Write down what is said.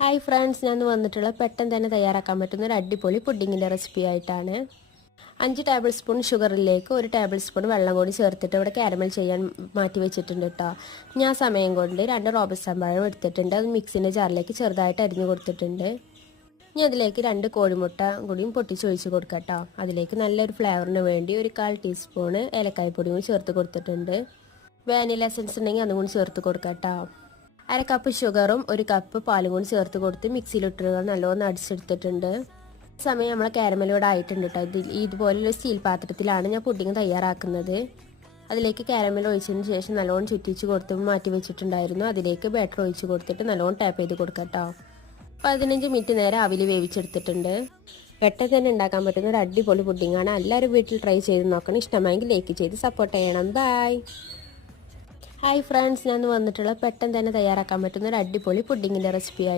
Hi friends, ഞാൻ വന്നിട്ടുള്ള പെട്ടെന്ന് തന്നെ തയ്യാറാക്കാൻ പറ്റുന്ന ഒരു അടിപൊളി പുഡിങ്ങിൻ്റെ റെസിപ്പി ആയിട്ടാണ്. 5 ടേബിൾ സ്പൂൺ ഷുഗറിലേക്ക് 1 ടേബിൾ സ്പൂൺ വെള്ളം കൂടി ചേർത്തിട്ട് ഇവിടെ കാരമൽ ചെയ്യാൻ മാറ്റി വെച്ചിട്ടുണ്ട് കേട്ടോ. ഞാൻ സമയം കൊണ്ട് 2 റോബസ്റ്റ പഴം എടുത്തിട്ടുണ്ട്. അത് മിക്സിൻ്റെ ജാറിലേക്ക് ചെറുതായിട്ട് അരിഞ്ഞു കൊടുത്തിട്ടുണ്ട്. ഇനി അതിലേക്ക് 2 കോഴിമുട്ട കൂടിയും പൊട്ടിച്ചൊഴിച്ച് കൊടുക്കാം കേട്ടോ. അതിലേക്ക് നല്ലൊരു ഫ്ലേവറിന് വേണ്ടി 1/4 ടീസ്പൂണ് ഏലക്കായ്പ്പൊടിയും ചേർത്ത് കൊടുത്തിട്ടുണ്ട്. വാനില എസൻസ് ഉണ്ടെങ്കിൽ അതും കൂടി ചേർത്ത് കൊടുക്കാം കേട്ടോ. 1/2 കപ്പ് ഷുഗറും 1 കപ്പ് പാലും കൂടി ചേർത്ത് കൊടുത്ത് മിക്സിയിലിട്ട് നല്ലോണം അടിച്ചെടുത്തിട്ടുണ്ട്. സമയം നമ്മളെ കാരമലോടെ ആയിട്ടുണ്ട് കേട്ടോ. ഇതുപോലൊരു സ്റ്റീൽ പാത്രത്തിലാണ് ഞാൻ പുഡിങ് തയ്യാറാക്കുന്നത്. അതിലേക്ക് കാരമൽ ഒഴിച്ചതിന് ശേഷം നല്ലോണം ചുറ്റിച്ച് കൊടുത്ത് മാറ്റി വെച്ചിട്ടുണ്ടായിരുന്നു. അതിലേക്ക് ബാറ്റർ ഒഴിച്ച് കൊടുത്തിട്ട് നല്ലോണം ടാപ്പ് ചെയ്ത് കൊടുക്കാം കേട്ടോ. 15 മിനിറ്റ് നേരം അവിൽ വേവിച്ചെടുത്തിട്ടുണ്ട്. പെട്ടെന്ന് തന്നെ ഉണ്ടാക്കാൻ പറ്റുന്ന ഒരു അടിപൊളി പുഡിങ്ങാണ്. എല്ലാവരും വീട്ടിൽ ട്രൈ ചെയ്ത് നോക്കണം. ഇഷ്ടമായെങ്കിൽ ലൈക്ക് ചെയ്ത് സപ്പോർട്ട് ചെയ്യണം. ബൈ. ഹായ് ഫ്രണ്ട്സ്, ഞാൻ വന്നിട്ടുള്ള പെട്ടെന്ന് തന്നെ തയ്യാറാക്കാൻ പറ്റുന്ന ഒരു അടിപൊളി പുഡിങ്ങിൻ്റെ റെസിപ്പി